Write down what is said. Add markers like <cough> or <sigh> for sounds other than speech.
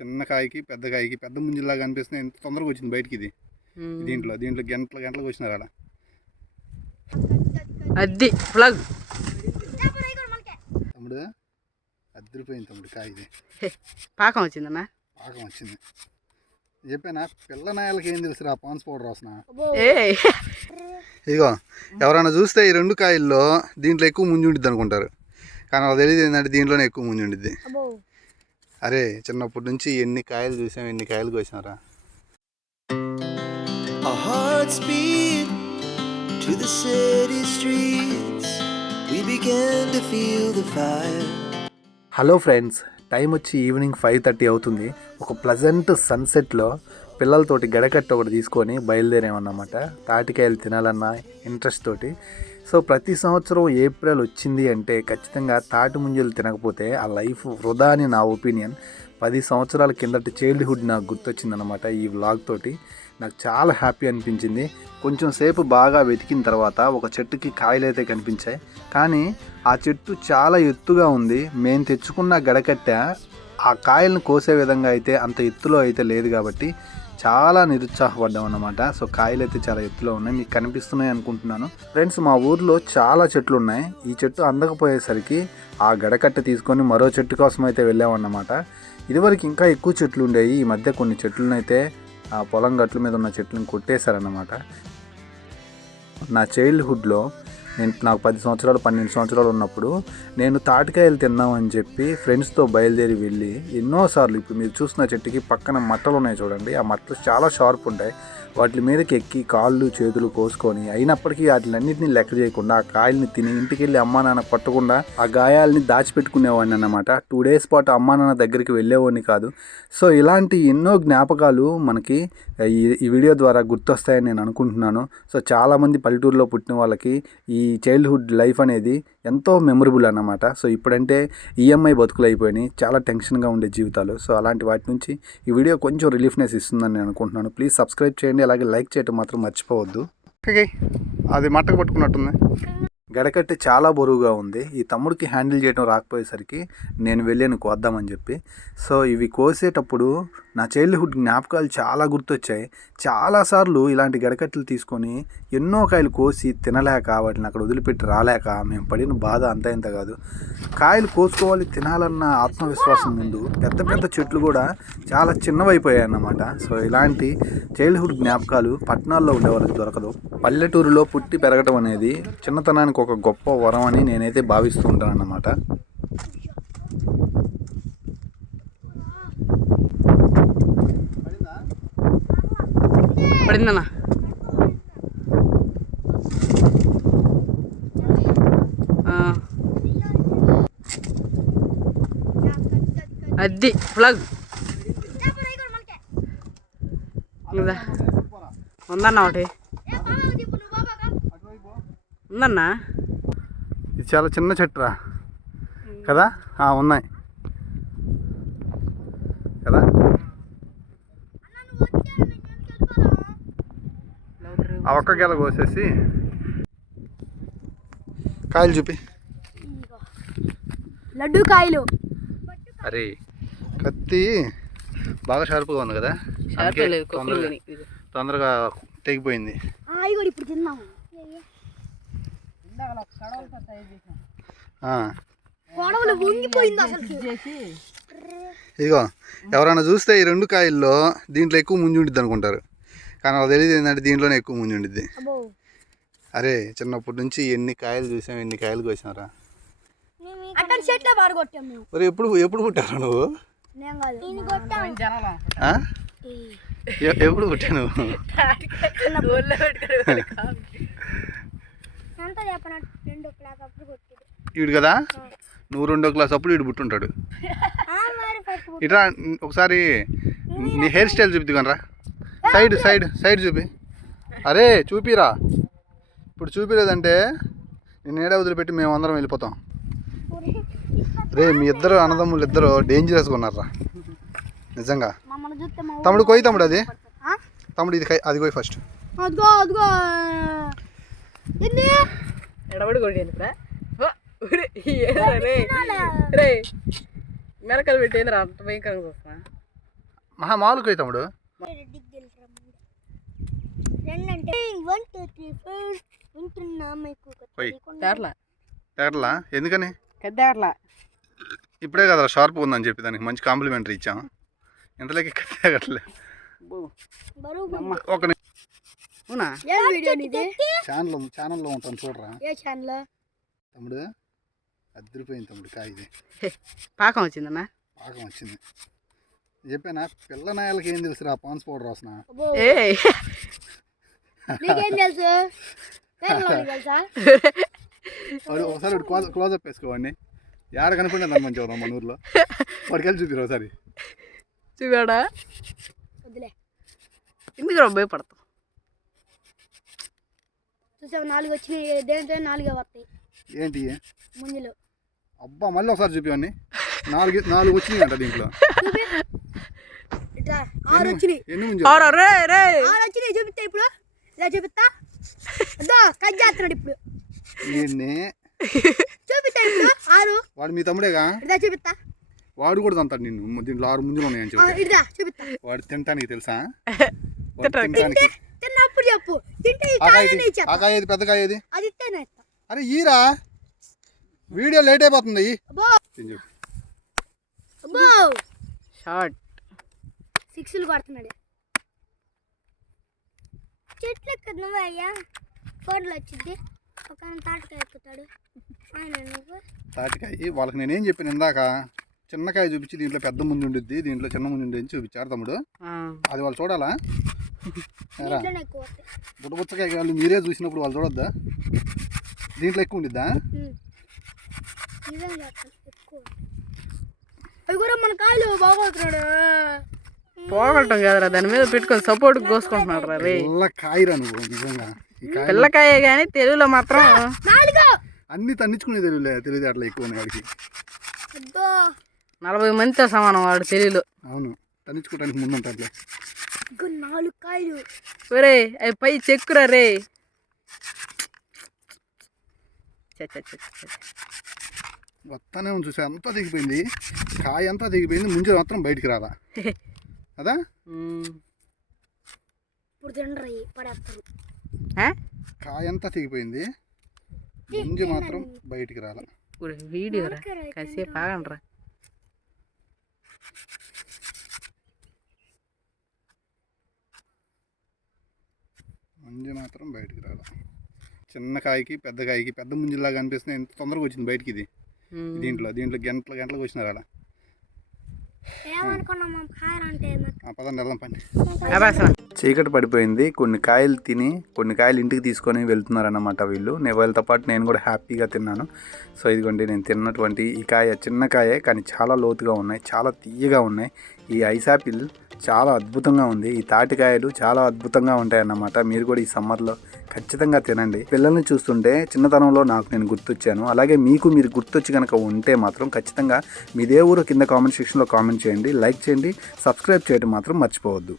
చిన్న కాయకి పెద్ద కాయకి పెద్ద ముంజిలాగా అనిపిస్తుంది ఎంత తొందరగా వచ్చింది బయటికి ఇది దీంట్లో దీంట్లో గంటల గంటలకు వచ్చినారు ఆడ. అది ప్లగ్. తమ్ముడు అద్దరిపోయింది తమ్ముడు కాయ ఇది పాకం వచ్చిందన్నా? పాకం వచ్చింది. చెప్పానా పిల్ల నాయలకి ఏం తెలుసురా పాన్స్ పౌడర్ రాసిన? ఇదిగో ఎవరైనా చూస్తే ఈ రెండు కాయల్లో దీంట్లో ఎక్కువ ముంజి ఉండిద్ది అనుకుంటారు. కానీ వాళ్ళకి తెలియదు ఏంటంటే దీంట్లోనే ఎక్కువ ముంజి ఉండిద్ది అరే చిన్నప్పటి నుంచి ఎన్ని కాయలు చూసాం ఎన్ని కాయలు beat to the city streets. We began to feel the fire. Hello friends time వచ్చి ఈవినింగ్ ఫైవ్ థర్టీ అవుతుంది ఒక ప్లజెంట్ సన్సెట్లో పిల్లలతోటి గడకట్ట ఒకటి తీసుకొని బయలుదేరామన్నమాట. తాటికాయలు తినాలన్న ఇంట్రెస్ట్ తోటి. సో ప్రతి సంవత్సరం ఏప్రిల్ వచ్చింది అంటే ఖచ్చితంగా తాటి ముంజలు తినకపోతే ఆ లైఫ్ వృధా అని నా ఒపీనియన్. పది సంవత్సరాల కిందటి చైల్డ్హుడ్ నాకు గుర్తొచ్చిందనమాట ఈ వ్లాగ్ తోటి. నాకు చాలా హ్యాపీ అనిపించింది. కొంచెం సేపు బాగా వెతికిన తర్వాత ఒక చెట్టుకి కాయలైతే కనిపించాయి. కానీ ఆ చెట్టు చాలా ఎత్తుగా ఉంది. మేము తెచ్చుకున్న గడకట్ట ఆ కాయలను కోసే విధంగా అయితే అంత ఎత్తులో అయితే లేదు కాబట్టి చాలా నిరుత్సాహపడ్డాం అన్నమాట సో కాయలు అయితే చాలా ఎత్తులో ఉన్నాయి. మీకు కనిపిస్తున్నాయి అనుకుంటున్నాను. ఫ్రెండ్స్ మా ఊర్లో చాలా చెట్లు ఉన్నాయి. ఈ చెట్టు అందకపోయేసరికి ఆ గడకట్ట తీసుకొని మరో చెట్టు కోసం అయితే వెళ్ళామన్నమాట. ఇదివరకు ఇంకా ఎక్కువ చెట్లు ఉండేవి. ఈ మధ్య కొన్ని చెట్లను అయితే ఆ పొలం గట్ల మీద ఉన్న చెట్లను కొట్టేశారన్నమాట. నా చైల్డ్హుడ్లో నేను నాకు పది సంవత్సరాలు పన్నెండు సంవత్సరాలు ఉన్నప్పుడు నేను తాటికాయలు తిందామని చెప్పి ఫ్రెండ్స్తో బయలుదేరి వెళ్ళి ఎన్నోసార్లు ఇప్పుడు మీరు చూసిన చెట్టుకి పక్కన మట్టలు ఉన్నాయి చూడండి. ఆ మట్టలు చాలా షార్ప్ ఉంటాయి. వాటి మీదకి ఎక్కి కాళ్ళు చేతులు కోసుకొని అయినప్పటికీ వాటిలన్నింటినీ లెక్క చేయకుండా ఆ కాయల్ని తిని ఇంటికి వెళ్ళి అమ్మా నాన్న కొట్టకుండా ఆ గాయాలని దాచిపెట్టుకునేవాడిని అన్నమాట. టూ డేస్ పాటు అమ్మా నాన్న దగ్గరికి వెళ్ళేవాడిని కాదు. సో ఇలాంటి ఎన్నో జ్ఞాపకాలు మనకి ఈ ఈ వీడియో ద్వారా గుర్తొస్తాయని నేను అనుకుంటున్నాను. సో చాలామంది పల్లెటూరులో పుట్టిన వాళ్ళకి ఈ చైల్డ్హుడ్ లైఫ్ అనేది ఎంతో మెమరబుల్ అన్నమాట. సో ఇప్పుడంటే ఈఎంఐ బతుకులు అయిపోయినాయి. చాలా టెన్షన్గా ఉండే జీవితాలు. సో అలాంటి వాటి నుంచి ఈ వీడియో కొంచెం రిలీఫ్నెస్ ఇస్తుందని నేను అనుకుంటున్నాను. ప్లీజ్ సబ్స్క్రైబ్ చేయండి. అలాగే లైక్ చేయడం మాత్రం మర్చిపోవద్దు. అది మట్టకు పట్టుకున్నట్టుంది. గడకట్టి చాలా బరువుగా ఉంది. ఈ తమ్ముడికి హ్యాండిల్ చేయడం రాకపోయేసరికి నేను వెళ్ళాను కోద్దామని చెప్పి. సో ఇవి కోసేటప్పుడు నా చైల్డ్హుడ్ జ్ఞాపకాలు చాలా గుర్తొచ్చాయి. చాలాసార్లు ఇలాంటి గడకట్టలు తీసుకొని ఎన్నో కాయలు కోసి తినలేక వాటిని అక్కడ వదిలిపెట్టి రాలేక మేము పడిన బాధ అంత ఇంత కాదు. కాయలు కోసుకోవాలి తినాలన్న ఆత్మవిశ్వాసం ముందు పెద్ద పెద్ద చెట్లు కూడా చాలా చిన్నవైపోయాయి అన్నమాట సో ఇలాంటి చైల్డ్హుడ్ జ్ఞాపకాలు పట్టణాల్లో ఉండే వాళ్ళకి దొరకదు. పల్లెటూరులో పుట్టి పెరగటం అనేది చిన్నతనానికి ఒక గొప్ప వరం అని నేనైతే భావిస్తూ ఉంటాను అన్నమాట పడిందన్నా. ఆ. అది ప్లగ్ ఉందన్న ఒకటి. ఉందన్నా? ఇది చాలా చిన్న చెట్టురా. కదా? ఉన్నాయి కదా ఆ ఒక్క గెల కోసేసి. కాయలు చూపి. లడ్డు కాయలు. అరే. కత్తి బాగా షార్ప్గా ఉంది కదా? తొందరగా. తొందరగా తెగిపోయింది. ఇప్పుడు తిన్నాము ఇదిగో ఎవరైనా చూస్తే ఈ రెండు కాయల్లో దీంట్లో ఎక్కువ ముంజి ఉండిద్ది అనుకుంటారు. కానీ వాళ్ళకి తెలియదు ఏంటంటే దీంట్లోనే ఎక్కువ ముంజి ఉండిద్ది. అబ్బో. అరే చిన్నప్పటి నుంచి ఎన్ని కాయలు చూసాం ఎన్ని కాయలు కోసినారా అక్కడ చెట్లే పారగొట్టాం మేము. మరి ఎప్పుడు ఎప్పుడు పుట్టారా నువ్వు? నేను కాదు. నేను కొట్టాం ఆ? ఎ- ఎప్పుడు పుట్టా నువ్వు? ఊర్లో పెట్టుకుని కాదు. ఎంత చెప్పినట్టు రెండు క్లాక్ అప్పుడు కొట్టింది వీడు కదా? నువ్వు రెండో క్లాస్ అప్పుడు వీడు పుట్టుంటాడు. ఇట్రా ఒకసారి నీ హెయిర్ స్టైల్ చూపిద్దుకనరా. సైడ్ సైడ్ సైడ్ చూపి. అరే చూపిరా. ఇప్పుడు చూపిలేదంటే నేను ఏడా వదిలిపెట్టి మేము అందరం వెళ్ళిపోతాం. రే మీ ఇద్దరు అన్నదమ్ములు ఇద్దరు డేంజరస్గా ఉన్నారా నిజంగా. తమ్ముడు కోయి తమ్ముడు అది? ఆ? తమ్ముడు ఇది అది కోయి ఫస్ట్ మెరకలు పెట్టేంద్ర అంత భయంకరంగా మహా మామూలుగా పోయి తమ్ముడు. రెండు అంటే వన్ టూ త్రీ ఫోర్ వింటున్నా మీకు పోయి. తేరలా. తేరలా? ఎందుకని? తేరలా. ఇప్పుడే కదా షార్ప్ ఉందని చెప్పి దానికి మంచి కాంప్లిమెంటరీ ఇచ్చాం. ఇంతలోకి తేగట్లే బరువు ఒక ని- అవునా? ఏ వీడియో ఇది ఛానల్ ఛానల్లో ఉంటాను చూడరా. ఏ ఛానల్? తమ్ముడు అద్దరిపోయింది తమ్ముడు కాయ ఇది. పాకం వచ్చిందన్నా? పాకం వచ్చింది. చెప్పానా పిల్ల నాయలకి ఏం తెలుసురా పాన్స్ పౌడర్ రాసిన? ఏ నీకేం తెలుసు? ఒకసారి క్లోజ్ క్లోజప్ వేసుకోవాడిని ఏడ కనుకుంటే దాన్ని మంచిగా మన ఊర్లో. వాడికి వెళ్ళి చూపిరు ఒకసారి. చూపాడా? ఎందుకు భయపడతావు? చూసావు నాలుగు వచ్చినాయి. దేంతో నాలుగే వస్తాయి. ఏంటి? ముంజులు. అబ్బా మళ్ళీ ఒకసారి చూపివన్నీ నాలుగు నాలుగు వచ్చినాయి అంట దీంట్లో ఇట్లా ఆరు వచ్చినాయి. ఎన్ని ముందు ఆరా రే రే. ఆరు వచ్చినాయి చూపిస్తా ఇప్పుడు? ఇలా చూపిస్తా? అదో కట్ చేస్తున్నాడు ఇప్పుడు. ఈయన్ని చూపిస్తా ఇప్పుడు. ఆరు. వాడు మీ తమ్ముడేగా? ఇదా చూపిస్తా. వాడు కూడా తంతాడు నిన్ను. దీంట్లో ఆరు ముందులు ఉన్నాయని ఆ, చెప్పి ఇదా చూపిస్తా. వాడు తినటానికి తెలుసా? <laughs> వాడు తినటానికి తిన్నప్పుడు చెప్పు. తింటే ఈ ఆ కాయ ఆ ఏది? పెద్ద కాయ ఏది? అది ఇస్తా. అరే ఈరా? వీడియో లేట్ అయిపోతుంది. అబ్బో. తిని చెప్పు. అబ్బో. షార్ట్ సిక్స్లు కొడుతున్నాడు. చెట్లు ఎక్కడ? నువ్వే అయ్యా వచ్చింది ఒక తాటకాయ ఎక్కుతాడు ఆయన నువ్వు? తాటికాయ వాళ్ళకి నేనేం చెప్పాను ఇందాక? చిన్నకాయ చూపించి దీంట్లో పెద్ద ముందు ఉండిద్ది. దీంట్లో చిన్న ముందు ఉండి చూపించారు తమ్ముడు? అది వాళ్ళు చూడాలా? <laughs> బుట్టబుచ్చకాయ వాళ్ళు మీరే చూసినప్పుడు వాళ్ళు చూడొద్దా? దీంట్లో ఎక్కువ ఉండిద్దా? అవి కూడా మన కాయలు బాగోతున్నాడు. పోగొట్టం కదరా దాని మీద పెట్టుకొని సపోర్ట్ కోసుకుంటున్నాడు రా రే. నువ్వు నిజంగా. ఈ కాయ పిల్లకాయే కానీ తెలుగులో మాత్రం నాలుగు. అన్ని తన్నించుకునే తెలియలే తెలియదు అట్లా ఎక్కువ వాడికి. నలభై మందితో సమానం వాడు తెలుగులో. అవును తన్నించుకోవడానికి ముందు నాలుగు కాయలు. ఒరే అవి పై చెక్కురా రే. వస్తానే ఉంది చూసా అంతా దిగిపోయింది కాయ అంతా దిగిపోయింది ముంజు మాత్రం బయటికి రాదా <laughs> మ్మ్. ఇప్పుడు తినరు పడేస్తారు ఆ? కాయ అంతా తెగిపోయింది. ముంజు మాత్రం బయటికి రాలా. వీడియో రా. కాసేపు ఆగండి రా ముంజు మాత్రం బయటికి రాలా. చిన్న కాయకి పెద్ద కాయకి పెద్ద ముంజులాగా అనిపిస్తుంది. ఎంత తొందరగా వచ్చింది బయటికి ఇది. దీంట్లో దీంట్లో గంటల గంటలకు వచ్చినారు అలా ఏమనుకున్నాం మా కాయలు అంటే ఆ పదండి వెళ్దాం పండి అబాసన చీకటి పడిపోయింది. కొన్ని కాయలు తిని కొన్ని కాయలు ఇంటికి తీసుకొని వెళ్తున్నారన్నమాట వీళ్ళు. నేను వాళ్ళతో పాటు నేను కూడా హ్యాపీగా తిన్నాను. సో ఇదిగోండి నేను తిన్నటువంటి ఈ కాయ చిన్న కాయే కానీ చాలా లోతుగా ఉన్నాయి చాలా తీయగా ఉన్నాయి. ఈ ఐసాపిల్ చాలా అద్భుతంగా ఉంది. ఈ తాటికాయలు చాలా అద్భుతంగా ఉంటాయి అన్నమాట మీరు కూడా ఈ సమ్మర్లో ఖచ్చితంగా తినండి. పిల్లల్ని చూస్తుంటే చిన్నతనంలో నాకు నేను గుర్తొచ్చాను. అలాగే మీకు మీరు గుర్తొచ్చి కనుక ఉంటే మాత్రం ఖచ్చితంగా మీదే ఊరు కింద కామెంట్ సెక్షన్లో కామెంట్ చేయండి. లైక్ చేయండి. సబ్స్క్రైబ్ చేయడం మాత్రం మర్చిపోవద్దు.